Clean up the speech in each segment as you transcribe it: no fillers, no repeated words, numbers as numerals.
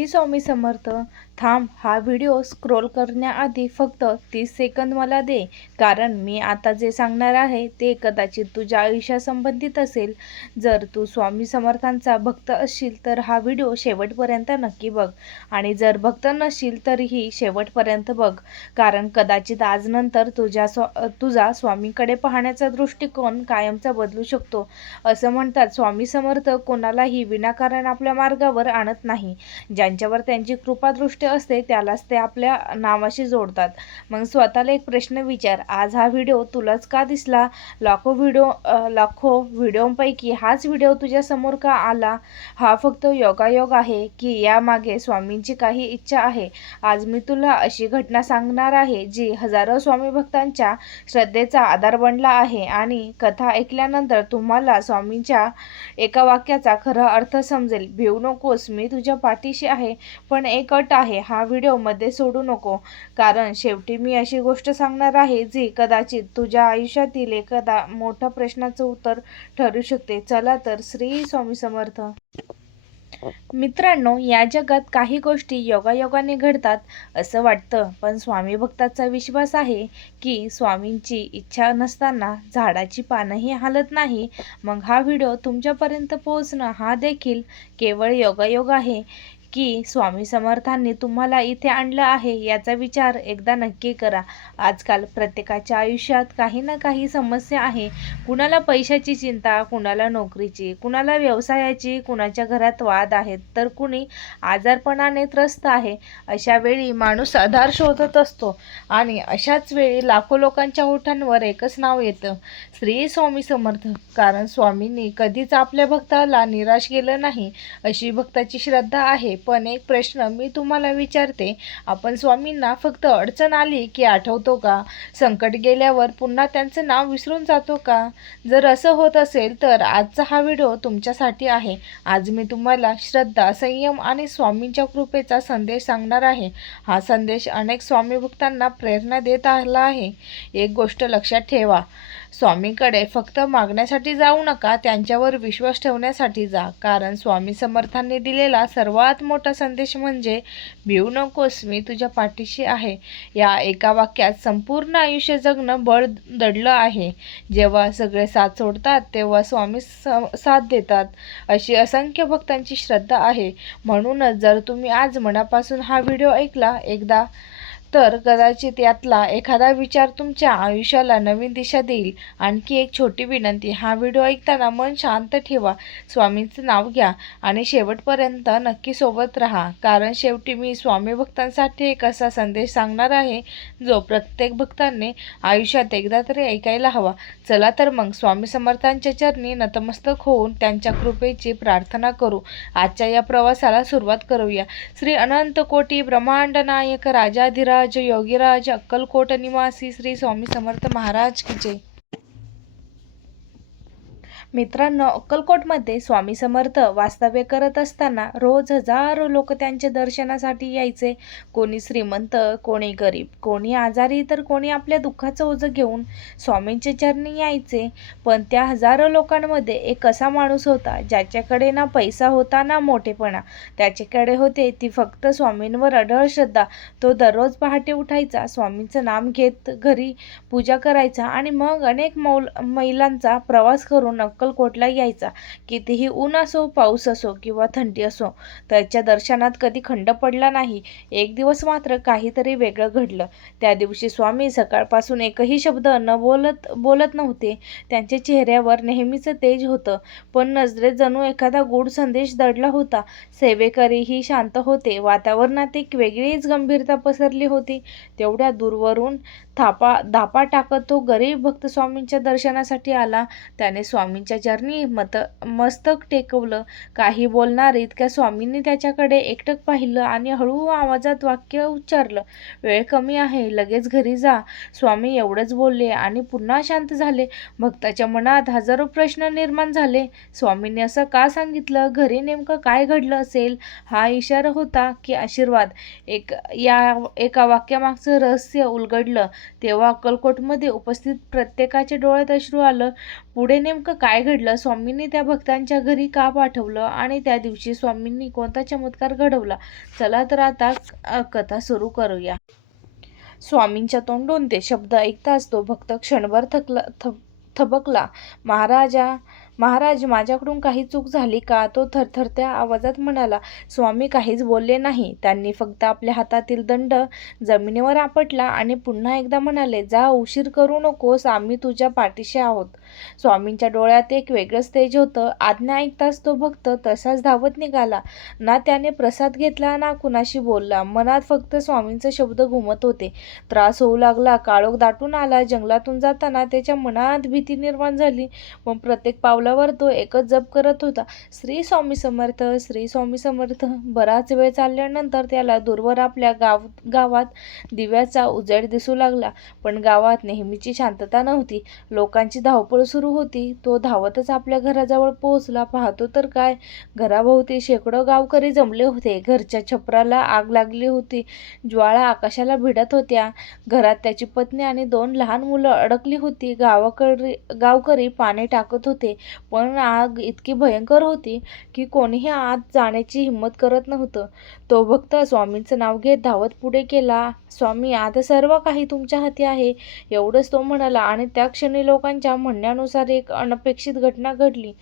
श्री स्वामी समर्थ. थांब, हा video scroll करण्याआधी फक्त 30 सेकंद मला दे, कारण मी आता जे सांगणार आहे ते कदाचित तुझ्या आयुष्यासंबंधित असेल. जर तू स्वामी समर्थांचा भक्त असशील तर हा व्हिडिओ शेवटपर्यंत नक्की बघ, आणि जर भक्त नसशील तरीही शेवटपर्यंत बघ, कारण कदाचित आज नंतर तुझा स्वामींकडे पाहण्याचा दृष्टिकोन कायमचा बदलू शकतो. असं म्हणतात, स्वामी समर्थ कोणालाही विनाकारण आपल्या मार्गावर आणत नाही. ज्यांच्यावर त्यांची कृपादृष्टी असते त्यालाच ते आपल्या नावाशी जोडतात. मग स्वतःला एक प्रश्न विचार, आज हा व्हिडिओ तुलाच का दिसला? लाखो व्हिडिओंपैकी हाच व्हिडिओ तुझ्या समोर का आला? हा फक्त योगायोग आहे की यामागे स्वामींची काही इच्छा आहे? आज मी तुला अशी घटना सांगणार आहे जी हजारो स्वामी भक्तांच्या श्रद्धेचा आधार बनला आहे, आणि कथा ऐकल्यानंतर तुम्हाला स्वामींच्या एका वाक्याचा खरा अर्थ समजेल. भिवू नकोस, मी तुझ्या पाठीशी आहे, पण एक अट आहे, हा व्हिडिओ मध्ये सोडू नको, कारण शेवटी मी अशी गोष्ट सांगणार आहे जी कदाचित तुझ्या आयुष्यातील एखादा मोठा प्रश्नाचं उत्तर ठरू शकते. चला तर, श्री स्वामी समर्थ. मित्रांनो, या जगात काही गोष्टी योगायोगाने घडतात असं वाटतं, पण स्वामी भक्ताचा विश्वास आहे की स्वामींची इच्छा नसताना झाडाची पानंही हालत नाही. मग हा व्हिडिओ तुमच्यापर्यंत पोहोचणं हा देखील केवळ योगायोग आहे की स्वामी समर्थांनी तुम्हाला इथे आणलं आहे याचा विचार एकदा नक्की करा. आजकाल प्रत्येकाच्या आयुष्यात काही ना काही समस्या आहे. कुणाला पैशाची चिंता, कुणाला नोकरीची, कुणाला व्यवसायाची, कुणाच्या घरात वाद आहेत, तर कुणी आजारपणाने त्रस्त आहे. अशा वेळी माणूस आधार शोधत असतो, आणि अशाच वेळी लाखो लोकांच्या ओठांवर एकच नाव येतं, श्री स्वामी समर्थ. कारण स्वामींनी कधीच आपल्या भक्ताला निराश केलं नाही, अशी भक्ताची श्रद्धा आहे. पण एक प्रश्न मी तुम्हाला विचारते, आपण स्वामींना फक्त अडचण आली की आठवतो का? संकट गेल्यावर पुन्हा त्यांचं नाव विसरून जातो का? जर असं होत असेल तर आजचा हा व्हिडिओ तुमच्यासाठी आहे. आज मी तुम्हाला श्रद्धा, संयम आणि स्वामींच्या कृपेचा संदेश सांगणार आहे. हा संदेश अनेक स्वामी भक्तांना प्रेरणा देत आला आहे. एक गोष्ट लक्षात ठेवा, स्वामींकडे फक्त मागण्यासाठी जाऊ नका, त्यांच्यावर विश्वास ठेवण्यासाठी जा. कारण स्वामी समर्थांनी दिलेला सर्वात मोठा संदेश म्हणजे भिवू नकोस, मी तुझ्या पाठीशी आहे. या एका वाक्यात संपूर्ण आयुष्य जगणं बळ दडलं आहे. जेव्हा सगळे साथ सोडतात तेव्हा स्वामी साथ देतात, अशी असंख्य भक्तांची श्रद्धा आहे. म्हणूनच जर तुम्ही आज मनापासून हा व्हिडिओ ऐकला एकदा, तर कदाचित यातला एखादा विचार तुमच्या आयुष्याला नवीन दिशा देईल. आणखी एक छोटी विनंती, हा व्हिडिओ ऐकताना मन शांत ठेवा, स्वामींचं नाव घ्या आणि शेवटपर्यंत नक्की सोबत राहा, कारण शेवटी मी स्वामी भक्तांसाठी एक असा संदेश सांगणार आहे जो प्रत्येक भक्तांनी आयुष्यात एकदा तरी ऐकायला हवा. चला तर मग स्वामी समर्थांच्या चरणी नतमस्तक होऊन त्यांच्या कृपेची प्रार्थना करू. आजच्या या प्रवासाला सुरुवात करूया. श्री अनंत कोटी ब्रह्मांड नायक राजाधिराज योगीराज अक्कलकोट निवासी श्री स्वामी समर्थ महाराज की जय. मित्रांनो, अक्कलकोटमध्ये स्वामी समर्थ वास्तव्य करत असताना रोज हजारो लोक त्यांच्या दर्शनासाठी यायचे. कोणी श्रीमंत, कोणी गरीब, कोणी आजारी, तर कोणी आपल्या दुःखाचं ओझं घेऊन स्वामींच्या चरणी यायचे. पण त्या हजारो लोकांमध्ये एक असा माणूस होता ज्याच्याकडे ना पैसा होता ना मोठेपणा. त्याच्याकडे होते ती फक्त स्वामींवर अढळ श्रद्धा. तो दररोज पहाटे उठायचा, स्वामींचं नाम घेत घरी पूजा करायचा, आणि मग अनेक मैलांचा प्रवास करून अक्कलकोटला यायचा. कितीही ऊन असो, पाऊस असो किंवा थंडी असो, त्याच्या दर्शनात कधी खंड पडला नाही. एक दिवस मात्र काहीतरी वेगळं घडलं. त्या दिवशी स्वामी सकाळपासून एकही शब्द बोलत नव्हते. त्यांच्या चेहऱ्यावर नेहमीचं तेज होतं, पण नजरेत जणू एखादा गूढ संदेश दडला होता. सेवेकरीही शांत होते, वातावरणात एक वेगळीच गंभीरता पसरली होती. तेवढ्या दूरवरून धापा टाकत तो गरीब भक्त स्वामींच्या दर्शनासाठी आला. त्याने स्वामींच्या चरणी मस्तक टेकवलं. काही बोलणार इतक्या स्वामींनी त्याच्याकडे एकटक पाहिलं आणि हळू आवाजात वाक्य उच्चारलं, वेळ कमी आहे, लगेच घरी जा. स्वामी एवढंच बोलले आणि पुन्हा शांत झाले. भक्ताच्या मनात हजारो प्रश्न निर्माण झाले. स्वामींनी असं का सांगितलं? घरी नेमकं काय घडलं असेल? हा इशारा होता की आशीर्वाद? एका वाक्यामागचं रहस्य उलगडलं. तेव्हा अक्कलकोटमध्ये उपस्थित प्रत्येकाच्या डोळ्यात अश्रू आलं. पुढे नेमकं काय घडलं, स्वामींनी त्या भक्तांच्या घरी का पाठवलं आणि त्या दिवशी स्वामींनी कोणता चमत्कार घडवला, चला तर आता कथा सुरू करूया. स्वामींच्या तोंडून ते शब्द ऐकताच तो भक्त क्षणभर थबकला. महाराज, माझ्याकडून काही चूक झाली का? तो थरथरत्या आवाजात म्हणाला. स्वामी काहीच बोलले नाही. त्यांनी फक्त आपल्या हातातील दंड जमिनीवर आपटला आणि पुन्हा एकदा म्हणाले, जा, उशीर करू नकोस, आम्ही तुझ्या पाठीशी आहोत. स्वामींच्या डोळ्यात एक वेगळंच तेज होतं. आज्ञा ऐकताच तो भक्त तसाच धावत निघाला. ना त्याने प्रसाद घेतला ना कुणाशी बोलला. मनात फक्त स्वामींचे शब्द घुमत होते. त्रास होऊ लागला. काळोख दाटून आला. जंगलातून जाताना त्याच्या मनात भीती निर्माण झाली. पण प्रत्येक पावलावर तो एकच जप करत होता, श्री स्वामी समर्थ, श्री स्वामी समर्थ. बराच वेळ चालल्यानंतर त्याला दूरवर आपल्या गावात दिव्याचा उजेड दिसू लागला. पण गावात नेहमीची शांतता नव्हती. लोकांची धावपळ सुरू होती. तो धावतच आपल्या घराजवळ पोहोचला. पाहतो तर काय, घराभोवती शेकडो गावकरी जमले होते. घरच्या छपराला आग लागली होती. ज्वाळा आकाशाला भिडत होत्या. घरात त्याची पत्नी आणि 2 लहान मुलं अडकली होती. गावकरी पाणी टाकत होते, पण आग इतकी भयंकर होती की कोणीही आत जाण्याची हिंमत करत नव्हतं. तो भक्त स्वामींचं नाव घेत धावत पुढे गेला. स्वामी, आता सर्व काही तुमच्या हाती आहे, एवढंच तो म्हणाला. आणि त्या क्षणी लोकांच्या म्हणण्यानुसार एक अनपेक्षित घटना घडली.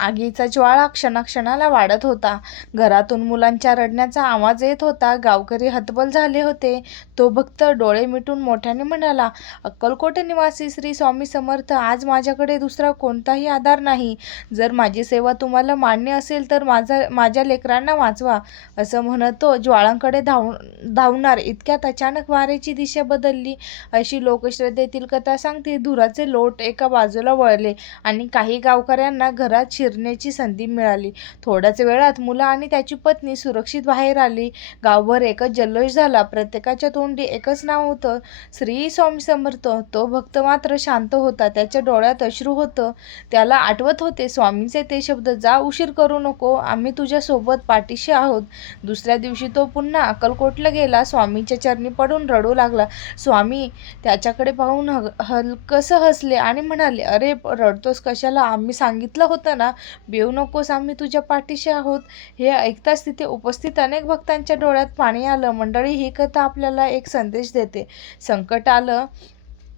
आगीचा ज्वाळा क्षणाक्षणाला वाढत होता. घरातून मुलांच्या रडण्याचा आवाज येत होता. गावकरी हतबल झाले होते. तो भक्त डोळे मिटून मोठ्याने म्हणाला, अक्कलकोट निवासी श्री स्वामी समर्थ, आज माझ्याकडे दुसरा कोणताही आधार नाही. जर माझी सेवा तुम्हाला मान्य असेल तर माझ्या लेकरांना वाचवा. असं म्हणत तो ज्वाळांकडे धावणार इतक्यात अचानक वाऱ्याची दिशा बदलली. अशी लोकश्रद्धेतील कथा सांगते. धुराचे लोट एका बाजूला वळले आणि काही गावकऱ्यांना घरात शिरण्याची संधी मिळाली. थोड्याच वेळात मुलं आणि त्याची पत्नी सुरक्षित बाहेर आली. गावभर एकच जल्लोष झाला. प्रत्येकाच्या तोंडी एकच नाव होतं, श्री स्वामी समर्थ. तो भक्त मात्र शांत होता. त्याच्या डोळ्यात अश्रू होतं. त्याला आठवत होते स्वामींचे ते शब्द, जा, उशीर करू नको, आम्ही तुझ्या सोबत पाठीशी आहोत. दुसऱ्या दिवशी तो पुन्हा अक्कलकोटला गेला. स्वामींच्या चरणी पडून रडू लागला. स्वामी त्याच्याकडे पाहून हलकसं हसले आणि म्हणाले, अरे रडतोस कशाला? आम्ही सांगितलं होतं ना, भिवू नकोस, आम्ही तुझ्या पाठीशी आहोत. हे ऐकताच तिथे उपस्थित अनेक भक्तांच्या डोळ्यात पाणी आलं. मंडळी, ही कथा आपल्याला एक संदेश देते. संकट आलं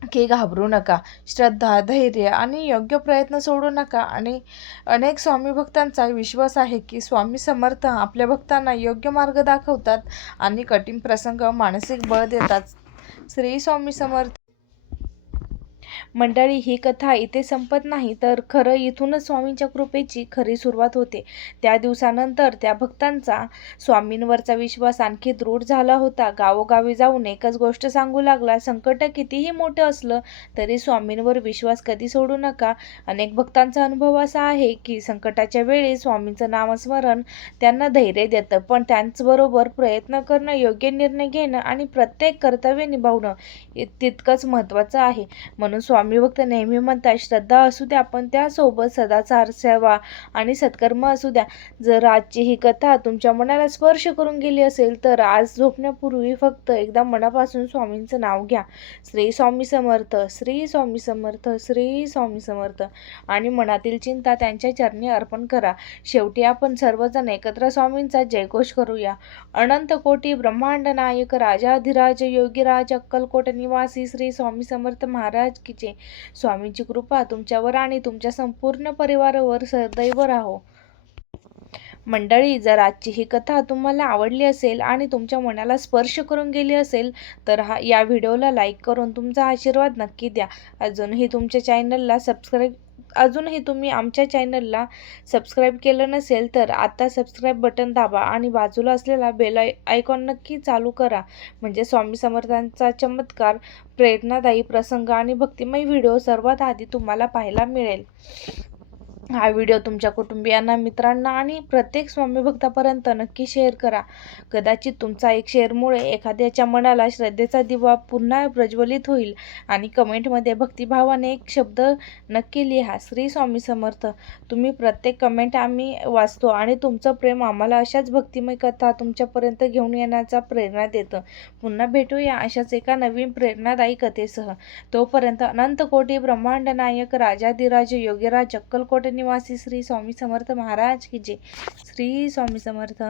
की घाबरू नका. श्रद्धा, धैर्य आणि योग्य प्रयत्न सोडू नका. आणि अनेक स्वामी भक्तांचा विश्वास आहे की स्वामी समर्थ आपल्या भक्तांना योग्य मार्ग दाखवतात आणि कठीण प्रसंग मानसिक बळ देतात. श्री स्वामी समर्थ. मंडळी, ही कथा इथे संपत नाही, तर खरं इथूनच स्वामींच्या कृपेची खरी सुरुवात होते. त्या दिवसानंतर त्या भक्तांचा स्वामींवरचा विश्वास आणखी दृढ झाला होता. गावोगावी जाऊन एकच गोष्ट सांगू लागला, संकट कितीही मोठं असलं तरी स्वामींवर विश्वास कधी सोडू नका. अनेक भक्तांचा अनुभव असा आहे की संकटाच्या वेळी स्वामींचं नामस्मरण त्यांना धैर्य देतं. पण त्याचबरोबर प्रयत्न करणं, योग्य निर्णय घेणं आणि प्रत्येक कर्तव्य निभावणं तितकंच महत्त्वाचं आहे. म्हणून स्वामी भक्त नेहमी म्हणतात, श्रद्धा असू द्या पण त्यासोबत सदाचार, सेवा आणि सत्कर्म असू द्या. जर आजची ही कथा तुमच्या मनाला स्पर्श करून गेली असेल तर आज झोपण्यापूर्वी फक्त एकदा मनापासून स्वामींचं नाव घ्या, श्री स्वामी समर्थ, श्री स्वामी समर्थ, श्री स्वामी समर्थ, आणि मनातील चिंता त्यांच्या चरणी अर्पण करा. शेवटी आपण सर्वजण एकत्र स्वामींचा जयघोष करूया. अनंत कोटी ब्रह्मांड नायक राजाधिराज योगीराज अक्कलकोट निवासी श्री स्वामी समर्थ महाराज की जय. स्वामींची कृपा तुमच्यावर आणि तुमच्या संपूर्ण परिवारावर सदैव राहो. मंडळी, जर आजची ही कथा तुम्हाला आवडली असेल आणि तुमच्या मनाला स्पर्श करून गेली असेल तर या व्हिडिओला लाईक करून तुमचा आशीर्वाद नक्की द्या. अजूनही तुम्ही आमच्या चॅनलला सबस्क्राईब केलं नसेल तर आता सबस्क्राईब बटन दाबा आणि बाजूला असलेला बेल आयकॉन नक्की चालू करा. म्हणजे स्वामी समर्थांचा चमत्कार, प्रेरणादायी प्रसंग आणि भक्तिमय व्हिडिओ सर्वात आधी तुम्हाला पाहायला मिळेल. हा व्हिडिओ तुमच्या कुटुंबियांना, मित्रांना आणि प्रत्येक स्वामी भक्तापर्यंत नक्की शेअर करा. कदाचित तुमचा एक शेअरमुळे एखाद्याच्या मनाला श्रद्धेचा दिवा पुन्हा प्रज्वलित होईल. आणि कमेंटमध्ये भक्तिभावाने एक शब्द नक्की लिहा, श्री स्वामी समर्थ. तुम्ही प्रत्येक कमेंट आम्ही वाचतो आणि तुमचं प्रेम आम्हाला अशाच भक्तिमय कथा तुमच्यापर्यंत घेऊन येण्याचा प्रेरणा देतं. पुन्हा भेटूया अशाच एका नवीन प्रेरणादायी कथेसह. तोपर्यंत अनंत कोटी ब्रह्मांड नायक राजाधिराज योगीराज अक्कलकोट निवासी श्री स्वामी समर्थ महाराज की जय. श्री स्वामी समर्थ.